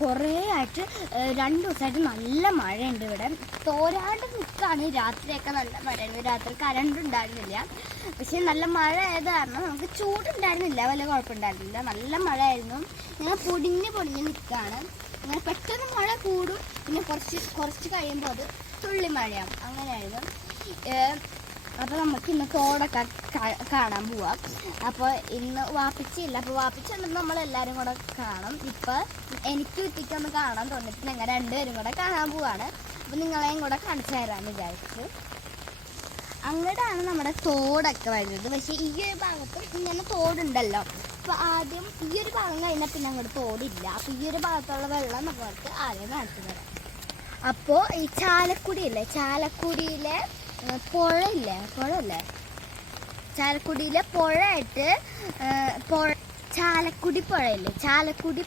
കുറേ ആയിട്ട് 2 ദിവസമായിട്ട് നല്ല മഴയുണ്ട് ഇവിടെ. തോരാണ്ട് നിൽക്കുകയാണ്. രാത്രിയൊക്കെ നല്ല മഴയായിരുന്നു. രാത്രി കറണ്ട് ഉണ്ടായിരുന്നില്ല. പക്ഷെ നല്ല മഴ ആയത് കാരണം നമുക്ക് ചൂടുണ്ടായിരുന്നില്ല, വലിയ കുഴപ്പമുണ്ടായിരുന്നില്ല. നല്ല മഴയായിരുന്നു. ഞങ്ങൾ പൊടിഞ്ഞ് നിൽക്കുകയാണ്. അങ്ങനെ പെട്ടെന്ന് മഴ കൂടും, പിന്നെ കുറച്ച് കഴിയുമ്പോൾ അത് തുള്ളി മഴയാവും. അങ്ങനെയായിരുന്നു. അപ്പോൾ നമുക്ക് ഇന്ന് തോടൊക്കെ കാണാൻ പോവാം. അപ്പോൾ ഇന്ന് വാപ്പിച്ചില്ല. അപ്പോൾ വാപ്പിച്ച് ഉണ്ടെന്ന് നമ്മളെല്ലാവരും കൂടെ കാണും. ഇപ്പോൾ എനിക്ക് കുറ്റിക്കൊന്ന് കാണാൻ തോന്നിയിട്ട് ഞങ്ങൾ 2 പേരും കൂടെ കാണാൻ പോവാണ്. അപ്പോൾ നിങ്ങളെയും കൂടെ കാണിച്ചു തരാമെന്ന് വിചാരിച്ചു. അങ്ങോട്ടാണ് നമ്മുടെ തോടൊക്കെ വരുന്നത്. പക്ഷേ ഈ ഒരു ഭാഗത്തും ഇങ്ങനെ തോടുണ്ടല്ലോ. അപ്പോൾ ആദ്യം ഈ ഒരു ഭാഗം കഴിഞ്ഞാൽ പിന്നെ അങ്ങോട്ട് തോടില്ല. അപ്പോൾ ഈ ഒരു ഭാഗത്തുള്ള വെള്ളം നമുക്ക് ആദ്യം കാണിച്ചു തരാം. അപ്പോൾ ഈ ചാലക്കുടിയില്ലേ, ചാലക്കുടിയിലെ പുഴയില്ലേ, ചാലക്കുടിയിലെ പുഴയായിട്ട് ചാലക്കുടി പുഴയില്ലേ, ചാലക്കുടി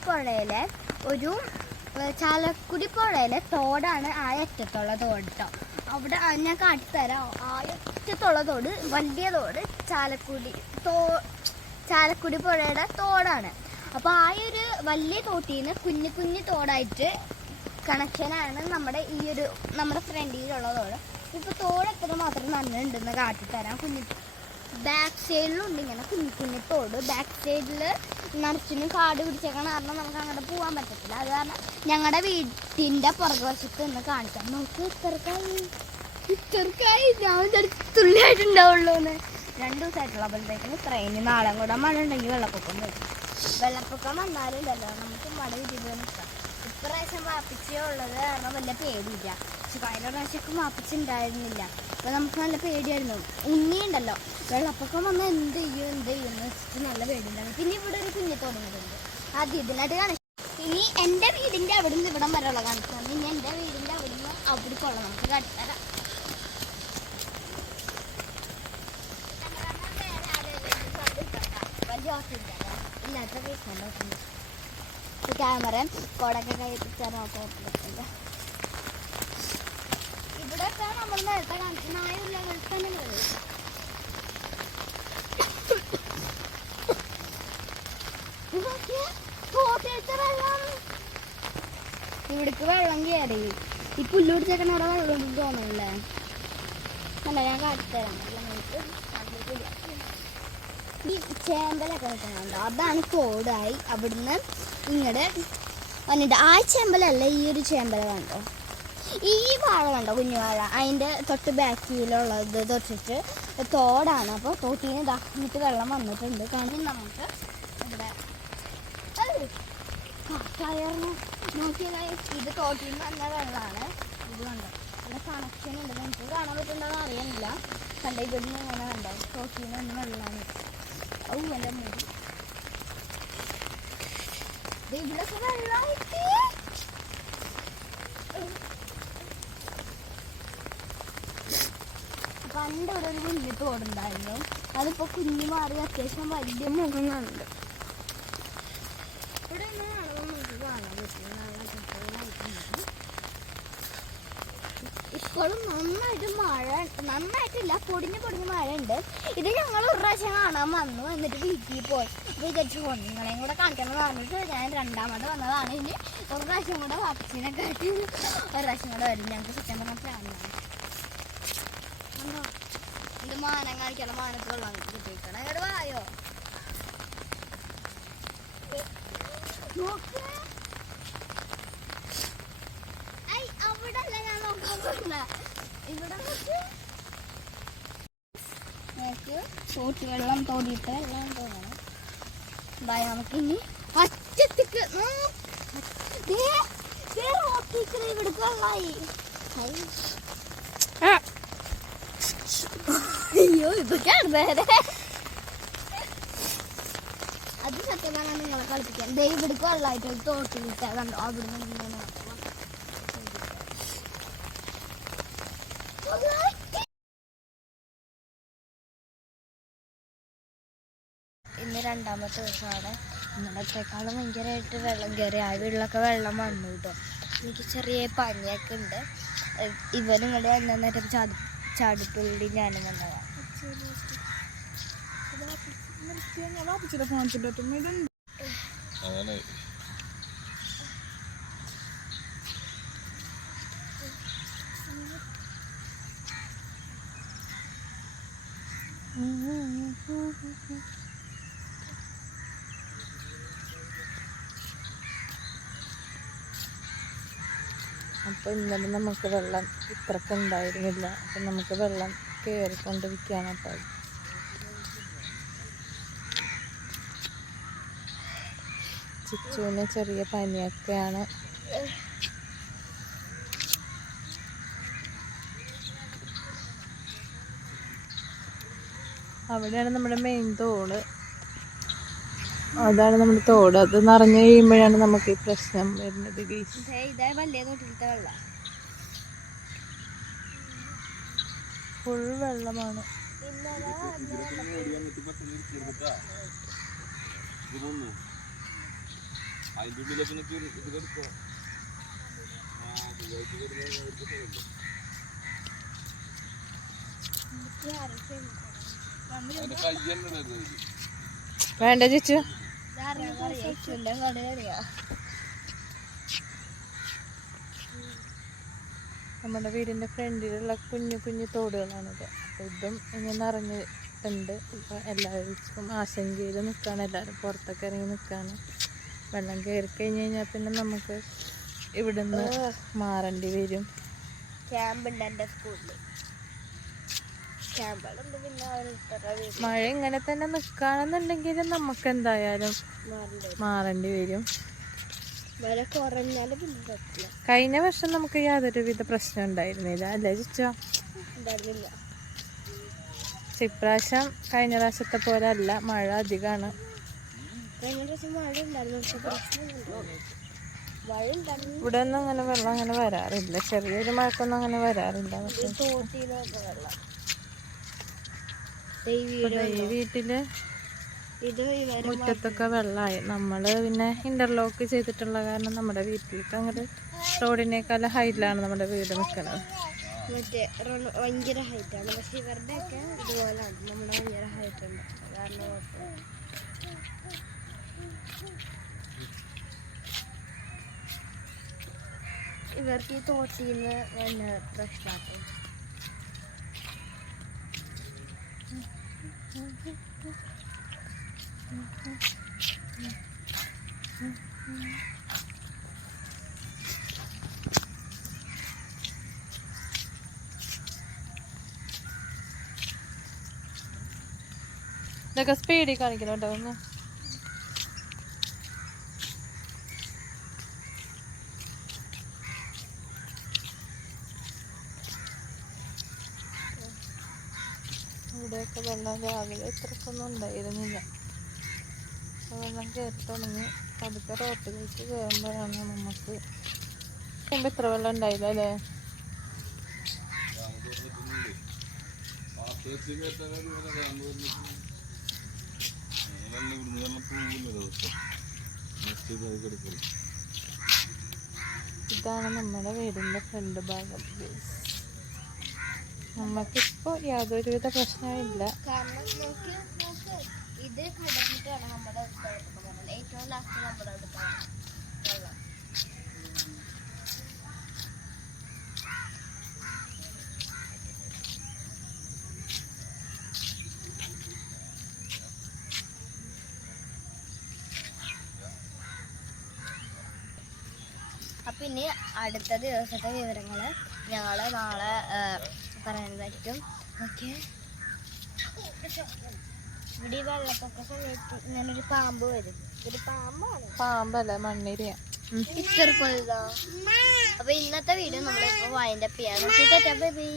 പുഴയിലെ തോടാണ് ആ അറ്റത്തുള്ള തോട് കേട്ടോ. അവിടെ ഞാൻ കാട്ടിത്തരാം. ആ അറ്റത്തുള്ള തോട്, വലിയ തോട് ചാലക്കുടി പുഴയുടെ തോടാണ്. അപ്പോൾ ആ ഒരു വലിയ തോട്ടിൽ നിന്ന് കുഞ്ഞു തോടായിട്ട് കണക്ഷനാണ് നമ്മുടെ ഫ്രണ്ടിലുള്ള തോട്. ഇപ്പോൾ തോട് എത്ര മാത്രം നന്നുണ്ടെന്ന് കാട്ടിത്തരാം. ബാക്ക് സൈഡിലുണ്ട് ഇങ്ങനെ കുഞ്ഞു തോട്. ബാക്ക് സൈഡിൽ നിറച്ചിനും കാട് പിടിച്ചേക്കണ കാരണം നമുക്ക് അങ്ങോട്ട് പോകാൻ പറ്റത്തില്ല. അത് കാരണം ഞങ്ങളുടെ വീട്ടിൻ്റെ പുറകുവശത്ത് നിന്ന് കാണിക്കാം. നമുക്ക് ഇത്രക്കായി ഞാൻ തുള്ളിയായിട്ടുണ്ടാവുള്ളൂ എന്ന്. 2 ദിവസമായിട്ടുള്ളപ്പോഴത്തേക്കും ട്രെയിന് നാളെ കൂടെ മഴ ഉണ്ടെങ്കിൽ വെള്ളപ്പൊക്കം വരും. വെള്ളപ്പൊക്കം വന്നാലില്ലല്ലോ, നമുക്ക് മഴ വിധിയിൽ നിൽക്കാം. ഇപ്രാവശ്യം വാപ്പിച്ചുള്ളത് കാരണം വലിയ പേടിയില്ല. പക്ഷെ കഴിഞ്ഞ പ്രാവശ്യമൊക്കെ വാപ്പിച്ചുണ്ടായിരുന്നില്ല. അപ്പോൾ നമുക്ക് നല്ല പേടിയായിരുന്നു. ഉണ്ണിയുണ്ടല്ലോ, വെള്ളപ്പൊക്കം വന്നാൽ എന്ത് ചെയ്യും എന്ന് വെച്ചിട്ട് നല്ല പേടിയുണ്ടായിരുന്നു. പിന്നെ ഇവിടെ ഒരു കുഞ്ഞത്തോടുന്നുണ്ട്. ആദ്യം ഇതിനായിട്ട് കാണിച്ചു. ഇനി എൻ്റെ വീടിൻ്റെ അവിടെ നിന്ന് ഇവിടം വരെയുള്ള കാണിച്ചാൽ ഇനി എൻ്റെ വീടിൻ്റെ അവിടെ നിന്ന് അവിടേക്കുള്ള നമുക്ക് കാട്ടിത്തരാം. ഇല്ലാത്ത കേസുണ്ട്. ക്യാമറ കോടൊക്കെ കഴിപ്പിച്ചാൽ നോക്കാൻ പറ്റില്ല. ഇവിടെയൊക്കെ നമ്മൾ നേരത്തെ കാണിച്ചു നായുള്ള തന്നെ ഇവിടേക്ക് വെള്ളം കയറി. ഈ പുല്ല് പിടിച്ചേക്കണ അവിടെ വെള്ളം തോന്നുന്നില്ലേ? അല്ല, ഞാൻ കാട്ടിത്തരാം. ഈ ചേമ്പലൊക്കെ നിൽക്കുന്നുണ്ടോ, അതാണ് തോടായി. അവിടുന്ന് ഇങ്ങോട്ട് വന്നിട്ട് ആ ചേമ്പലല്ല, ഈ ഒരു ചേമ്പല കണ്ടോ, ഈ വാഴ കണ്ടോ, കുഞ്ഞു വാഴ, അതിൻ്റെ തൊട്ട് ബാക്കിലുള്ളത് തൊട്ടിട്ട് തോടാണ്. അപ്പോൾ തോട്ടിൽ നിന്ന് ഇതാക്കിയിട്ട് വെള്ളം വന്നിട്ടുണ്ട്. കാരണം നമുക്ക് ഇവിടെ നോക്കിയാൽ ഇത് തോട്ടിൽ നിന്ന് നല്ല വെള്ളമാണ്. ഇത് കണ്ടോ, ഇവിടെ കണക്ഷൻ ഉണ്ട്. നമുക്ക് കാണാൻ പറ്റുന്നുണ്ടോന്ന് അറിയാനില്ല. കണ്ട ഇവിടുന്ന് ഇങ്ങനെ കണ്ടോ, തോട്ടിൽ നിന്ന് ഒന്ന് വെള്ളമാണ്. എൻ്റെ മുടി ഇവിടൊക്കെ വെള്ളമായിട്ട് പണ്ട് ഇവിടെ ഒരു കുഞ്ഞു തോടുണ്ടായിരുന്നു. അതിപ്പോൾ കുഞ്ഞു മാറി അത്യാവശ്യം വലിയ മുഖങ്ങളുണ്ട്. ഇവിടെ ഒന്നും നമുക്ക് കാണാൻ പറ്റില്ല. ഇപ്പോഴും നന്നായിട്ടില്ല, പൊടിഞ്ഞ് മഴയുണ്ട്. ഇത് ഞങ്ങൾ ഒരു പ്രാവശ്യം കാണാൻ വന്നു, എന്നിട്ട് വീട്ടിൽ പോയി. വിചാരിച്ചു നിങ്ങളെയും കൂടെ കാണിക്കണം പറഞ്ഞിട്ട് ഞാൻ 2ാമത് വന്നതാണ്. ഇനി ഒരു പ്രാവശ്യം കൂടെ വാപ്പിച്ചിനെ കാട്ടി ഒരു പ്രാവശ്യം കൂടെ വരും. ഞങ്ങൾക്ക് സത്യം പറഞ്ഞ പ്ലാനാണ്. ഇത് മാനം കാണിക്കണം, മാനത്തുള്ള കിട്ടിയിരിക്കണം. എവിടെ വായോ നോക്ക്. അവിടെ അല്ല ഞാൻ നോക്കാൻ പറ്റില്ല. ഇവിടെ നോക്ക്, തോട്ടി വെള്ളം തോടിയിട്ട് വെള്ളം തോന്നണം. നമുക്ക് ഇനി അറ്റത്തേക്ക് ഇവിടേക്ക് വെള്ളമായി. അയ്യോ, ഇതൊക്കെയാണ് അത് സത്യം പറഞ്ഞാൽ നിങ്ങളെ കളിപ്പിക്കാൻ. ഇവിടേക്ക് വെള്ളമായിട്ട് തോട്ടി വിട്ടാൽ കണ്ടോ, അവിടെ നിന്ന് ഇന്ന് 2ാമത്തെ ദിവസമാണ്. ഇന്നലത്തേക്കാളും ഭയങ്കരമായിട്ട് വെള്ളം കയറി. ആ വീട്ടിലൊക്കെ വെള്ളം വന്നു കേട്ടോ. എനിക്ക് ചെറിയ പനിയൊക്കെ ഉണ്ട്. ഇവരും കൂടെ വന്നിട്ട് ചാടിപ്പുള്ളി ഞാനും വന്നതാണ്. അപ്പോൾ ഇന്നലെ നമുക്ക് വെള്ളം ഇത്രക്ക് ഉണ്ടായിരുന്നില്ല. അപ്പം നമുക്ക് വെള്ളം കയറിക്കൊണ്ടിരിക്കുകയാണ്. അപ്പോൾ ചിച്ചുവിന് ചെറിയ പനിയൊക്കെയാണ്. അവിടെയാണ് നമ്മുടെ മെയിൻ തോട്. അതാണ് നമ്മുടെ തോട്. അത് നിറഞ്ഞു കഴിയുമ്പോഴാണ് നമുക്ക് ഈ പ്രശ്നം വരുന്നത്. ഫുൾ വെള്ളമാണ്. വേണ്ട ചേച്ചു, നമ്മുടെ വീടിൻ്റെ ഫ്രണ്ടിലുള്ള കുഞ്ഞു കുഞ്ഞു തോടുകളാണിത്. അപ്പോൾ ഇതും ഇനി നിറഞ്ഞിട്ടുണ്ട്. ഇപ്പോൾ എല്ലാവർക്കും ആശങ്കയിൽ നിൽക്കുകയാണ്. എല്ലാവരും പുറത്തൊക്കെ ഇറങ്ങി നിൽക്കുകയാണ്. വെള്ളം കയറി കഴിഞ്ഞ് കഴിഞ്ഞാൽ പിന്നെ നമുക്ക് ഇവിടുന്ന് മാറേണ്ടി വരും. ക്യാമ്പുണ്ട് എൻ്റെ സ്കൂളിൽ. ക്യാമ്പുണ്ട്. പിന്നെ മഴ ഇങ്ങനെ തന്നെ നിൽക്കുകയാണെന്നുണ്ടെങ്കിൽ നമുക്ക് എന്തായാലും മാറേണ്ടി വരും. കഴിഞ്ഞ വർഷം നമുക്ക് യാതൊരുവിധ പ്രശ്നം ഉണ്ടായിരുന്നില്ല, അല്ലേ ചിച്ചോ? ഇപ്രാവശ്യം കഴിഞ്ഞ പ്രാവശ്യത്തെ പോലെ അല്ല, മഴ അധികമാണ്. ഇവിടെ ഒന്നും അങ്ങനെ വെള്ളം അങ്ങനെ വരാറില്ല. ചെറിയൊരു മഴക്കൊന്നും അങ്ങനെ വരാറില്ല. ഈ വീട്ടില് മുറ്റത്തൊക്കെ വെള്ളമായി. നമ്മള് പിന്നെ ഇന്റർലോക്ക് ചെയ്തിട്ടുള്ള കാരണം നമ്മുടെ വീട്ടിലേക്ക് അങ്ങോട്ട് റോഡിനേക്കാളും ഹൈറ്റിലാണ് നമ്മുടെ വീട് നിൽക്കുന്നത്. മറ്റേ ഭയങ്കര ഹൈറ്റാണ്. പക്ഷെ ഇവരുടെ ഒക്കെ ഇതുപോലെയാണ്. നമ്മുടെ ഭയങ്കര ഹൈറ്റ് ഉണ്ട്. കാരണം ഇവർക്ക് ഈ തോട്ടിൽ നിന്ന് വന്ന പ്രശ്നമാക്കും. ഇതൊക്കെ സ്പീഡിൽ കാണിക്കണം കേട്ടോ. ഒന്ന് ഇവിടെയൊക്കെ വെള്ളം രാവിലെ ഇത്രക്കൊന്നും ഉണ്ടായിരുന്നില്ല. വെള്ളം കയറി തുടങ്ങി. പതുക്കെ റോട്ടിലേക്ക് കയറുമ്പോഴാണ് നമുക്ക് ഇത്ര വെള്ളം ഉണ്ടായില്ല, അല്ലേ? ഇതാണ് നമ്മുടെ വീടിൻ്റെ ഫ്രണ്ട് ഭാഗം. നമുക്കിപ്പോൾ യാതൊരുവിധ പ്രശ്നമില്ല. കാരണം ഇത് കടന്നിട്ടാണ് നമ്മുടെ ഏറ്റവും ലാസ്റ്റ് നമ്മുടെ അടുത്താണ് വെള്ളം. അപ്പം ഇനി അടുത്ത ദിവസത്തെ വിവരങ്ങൾ ഞങ്ങൾ നാളെ പറയാനായിരിക്കും. ഓക്കെ. ഇവിടെ ഈ വെള്ളപ്പൊക്ക സമയത്ത് ഇങ്ങനൊരു പാമ്പ് വരും. ഒരു പാമ്പാണ്. പാമ്പല്ല, മണ്ണിരയ. ഇത്രക്കൊള്ളോ. അപ്പൊ ഇന്നത്തെ വീഡിയോ നമ്മളിപ്പോൾ വൈൻഡപ്പ് ചെയ്യാൻ നോക്കിയിട്ട് ബേബി.